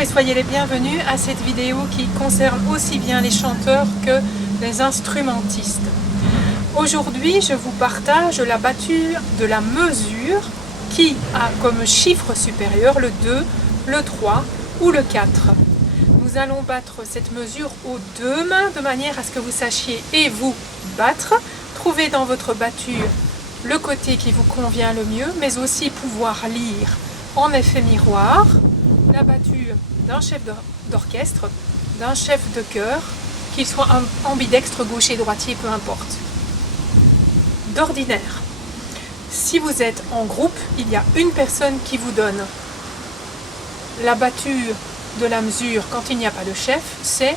Bonjour et soyez les bienvenus à cette vidéo qui concerne aussi bien les chanteurs que les instrumentistes. Aujourd'hui, je vous partage la battue de la mesure qui a comme chiffre supérieur le 2, le 3 ou le 4. Nous allons battre cette mesure aux deux mains de manière à ce que vous sachiez et vous battre. Trouvez dans votre battue le côté qui vous convient le mieux, mais aussi pouvoir lire en effet miroir la battue d'un chef d'orchestre, d'un chef de chœur, qu'il soit ambidextre, gaucher, droitier, peu importe. D'ordinaire, si vous êtes en groupe, il y a une personne qui vous donne la battue de la mesure quand il n'y a pas de chef, c'est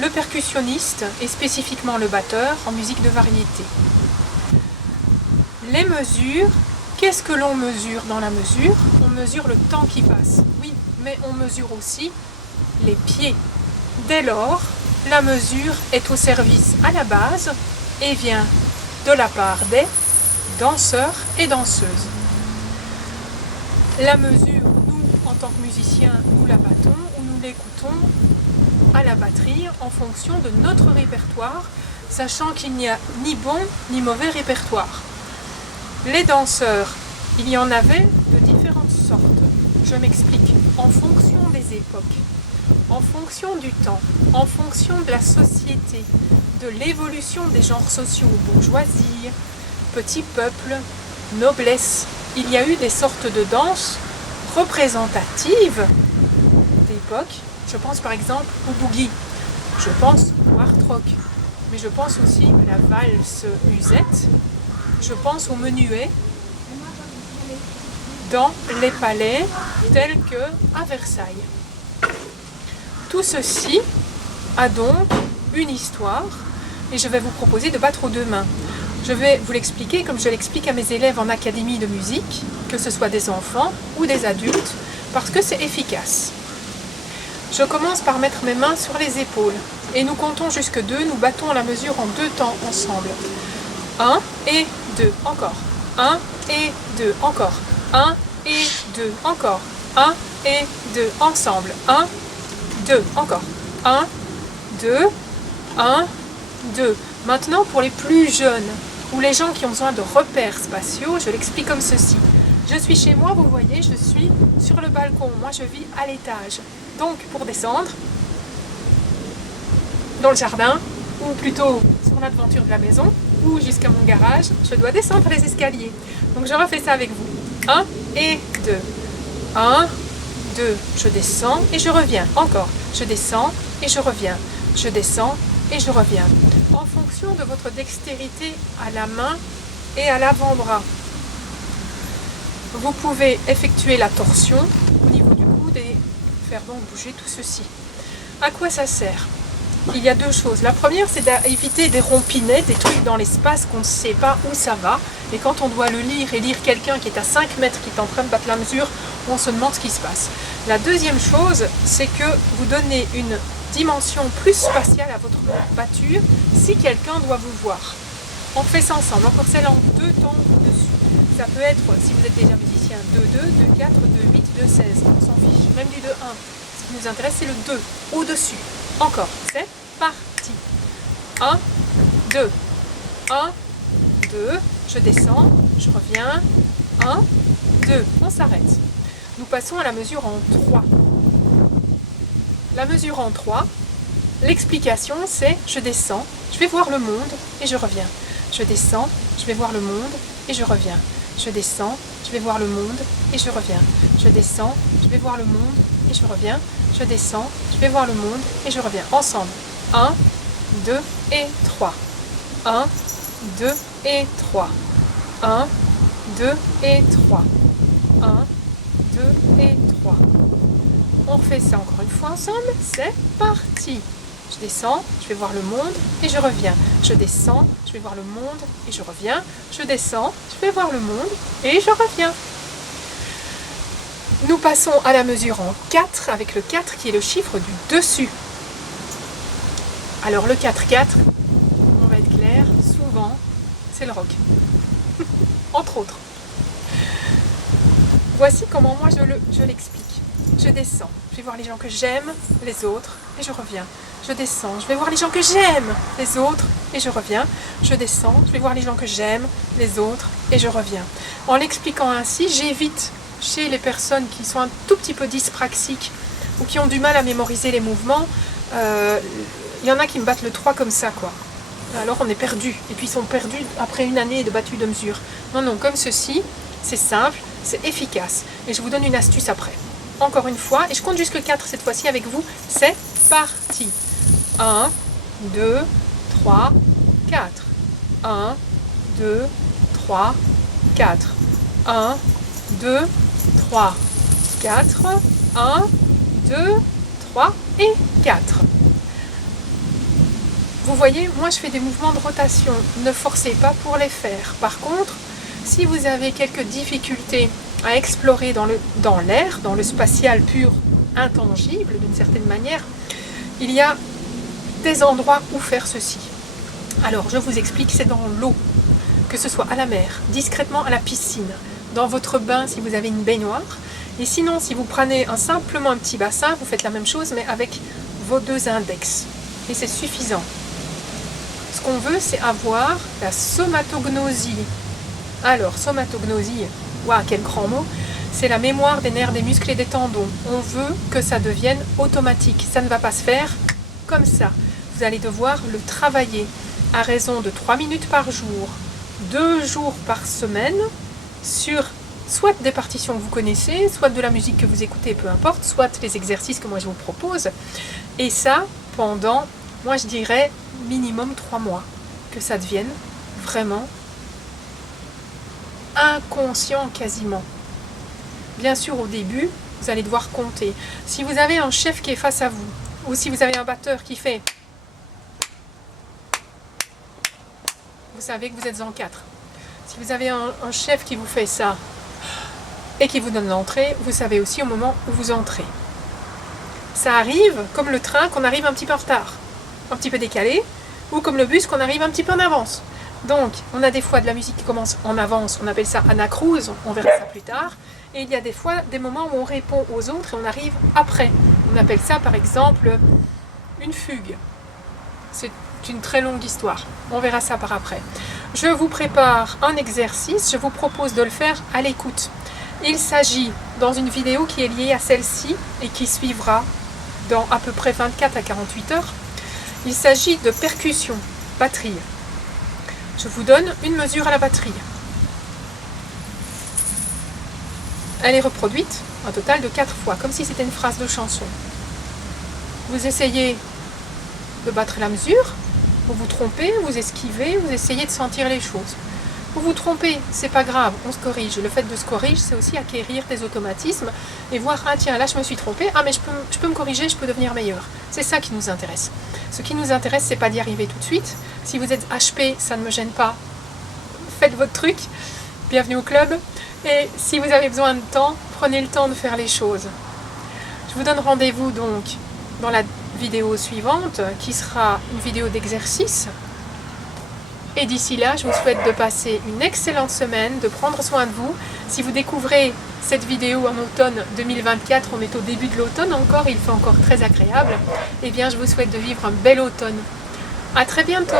le percussionniste et spécifiquement le batteur en musique de variété. Les mesures, qu'est-ce que l'on mesure dans la mesure? On mesure le temps qui passe, oui, mais on mesure aussi les pieds. Dès lors, la mesure est au service à la base et vient de la part des danseurs et danseuses. La mesure, nous, en tant que musiciens, nous la battons ou nous l'écoutons à la batterie en fonction de notre répertoire, sachant qu'il n'y a ni bon ni mauvais répertoire. Les danseurs, il y en avait de différentes sortes. Je m'explique. En fonction des époques, en fonction du temps, en fonction de la société, de l'évolution des genres sociaux, bourgeoisie, petit peuple, noblesse, il y a eu des sortes de danses représentatives d'époque. Je pense par exemple au boogie, je pense au hard rock, mais je pense aussi à la valse musette, je pense au menuet dans les palais tels que à Versailles. Tout ceci a donc une histoire et je vais vous proposer de battre aux deux mains. Je vais vous l'expliquer comme je l'explique à mes élèves en académie de musique, que ce soit des enfants ou des adultes, parce que c'est efficace. Je commence par mettre mes mains sur les épaules et nous comptons jusque 2, nous battons la mesure en 2 temps ensemble. 1 et 2, encore. 1 et 2, encore. 1 et 2, encore. 1 et 2, ensemble. 1, 2, encore. 1, 2, 1, 2. Maintenant, pour les plus jeunes ou les gens qui ont besoin de repères spatiaux, je l'explique comme ceci. Je suis chez moi, vous voyez, je suis sur le balcon. Moi, je vis à l'étage. Donc, pour descendre, dans le jardin, ou plutôt sur la devanture de la maison, ou jusqu'à mon garage, je dois descendre les escaliers. Donc, je refais ça avec vous. 1 et 2. 1, 2. Je descends et je reviens. Encore. Je descends et je reviens. Je descends et je reviens. En fonction de votre dextérité à la main et à l'avant-bras, vous pouvez effectuer la torsion au niveau du coude et faire donc bouger tout ceci. À quoi ça sert? Il y a deux choses. La première, c'est d'éviter des rompinets, des trucs dans l'espace qu'on ne sait pas où ça va. Et quand on doit le lire et lire quelqu'un qui est à 5 mètres, qui est en train de battre la mesure, on se demande ce qui se passe. La deuxième chose, c'est que vous donnez une dimension plus spatiale à votre battue si quelqu'un doit vous voir. On fait ça ensemble. Encore celle en 2 temps au-dessus. Ça peut être, si vous êtes déjà musicien, 2-2, 2-4, 2-8, 2-16. On s'en fiche. Même du 2-1. Ce qui nous intéresse, c'est le 2 au-dessus. Encore, c'est parti. 1, 2, 1, 2, je descends, je reviens, 1, 2, on s'arrête. Nous passons à la mesure en 3. La mesure en 3, l'explication c'est je descends, je vais voir le monde et je reviens. Je descends, je vais voir le monde et je reviens. Je descends, je vais voir le monde et je reviens. Je descends, je vais voir le monde et je reviens. Je descends, je vais voir le monde et je reviens. Ensemble. 1, 2 et 3. 1, 2 et 3. 1, 2 et 3. 1, 2 et 3. On refait ça encore une fois ensemble. C'est parti. Je descends, je vais voir le monde et je reviens. Je descends, je vais voir le monde et je reviens. Je descends, je vais voir le monde et je reviens. Nous passons à la mesure en 4 avec le 4 qui est le chiffre du dessus. Alors le 4-4, on va être clair, souvent c'est le rock. Entre autres. Voici comment moi je l'explique. je descends, je vais voir les gens que j'aime, les autres, et je reviens. Je descends, je vais voir les gens que j'aime, les autres, et je reviens. Je descends, je vais voir les gens que j'aime, les autres, et je reviens. En l'expliquant ainsi, j'évite chez les personnes qui sont un tout petit peu dyspraxiques ou qui ont du mal à mémoriser les mouvements, il y en a qui me battent le 3 comme ça, quoi. Alors on est perdu, et puis ils sont perdus après une année de battu de mesure. Non, non, comme ceci, c'est simple, c'est efficace. Et je vous donne une astuce après. Encore une fois, et je compte jusque 4 cette fois-ci avec vous, c'est parti. 1, 2, 3, 4. 1, 2, 3, 4. 1, 2, 3, 4. 1, 2, 3 et 4. Vous voyez, moi je fais des mouvements de rotation. Ne forcez pas pour les faire. Par contre, si vous avez quelques difficultés à explorer dans l'air, dans le spatial pur, intangible d'une certaine manière, il y a des endroits où faire ceci. Alors je vous explique, c'est dans l'eau, que ce soit à la mer, discrètement à la piscine, dans votre bain si vous avez une baignoire, et sinon si vous prenez simplement un petit bassin, vous faites la même chose mais avec vos 2 index, et c'est suffisant. Ce qu'on veut, c'est avoir la somatognosie. Alors, somatognosie, waouh, quel grand mot, c'est la mémoire des nerfs, des muscles et des tendons. On veut que ça devienne automatique. Ça ne va pas se faire comme ça. Vous allez devoir le travailler à raison de 3 minutes par jour, 2 jours par semaine, sur soit des partitions que vous connaissez, soit de la musique que vous écoutez, peu importe, soit les exercices que moi je vous propose. Et ça, pendant, moi je dirais, minimum 3 mois, que ça devienne vraiment inconscient quasiment. Bien sûr, au début, vous allez devoir compter. Si vous avez un chef qui est face à vous, ou si vous avez un batteur qui fait, vous savez que vous êtes en 4. Si vous avez un chef qui vous fait ça, et qui vous donne l'entrée, vous savez aussi au moment où vous entrez. Ça arrive comme le train qu'on arrive un petit peu en retard, un petit peu décalé, ou comme le bus qu'on arrive un petit peu en avance. Donc, on a des fois de la musique qui commence en avance, on appelle ça anacrouse, on verra ça plus tard. Et il y a des fois des moments où on répond aux autres et on arrive après. On appelle ça par exemple une fugue. C'est une très longue histoire, on verra ça par après. Je vous prépare un exercice, je vous propose de le faire à l'écoute. Il s'agit dans une vidéo qui est liée à celle-ci et qui suivra dans à peu près 24 à 48 heures. Il s'agit de percussion, batterie. Je vous donne une mesure à la batterie. Elle est reproduite un total de 4 fois, comme si c'était une phrase de chanson. Vous essayez de battre la mesure, vous vous trompez, vous esquivez, vous essayez de sentir les choses. Vous vous trompez, c'est pas grave, on se corrige. Le fait de se corriger, c'est aussi acquérir des automatismes et voir, ah tiens, là je me suis trompée, ah mais je peux me corriger, je peux devenir meilleur. C'est ça qui nous intéresse. Ce qui nous intéresse, c'est pas d'y arriver tout de suite. Si vous êtes HP, ça ne me gêne pas. Faites votre truc, bienvenue au club. Et si vous avez besoin de temps, prenez le temps de faire les choses. Je vous donne rendez-vous donc dans la vidéo suivante, qui sera une vidéo d'exercice. Et d'ici là, je vous souhaite de passer une excellente semaine, de prendre soin de vous. Si vous découvrez cette vidéo en automne 2024, on est au début de l'automne encore, il fait encore très agréable, eh bien je vous souhaite de vivre un bel automne. À très bientôt!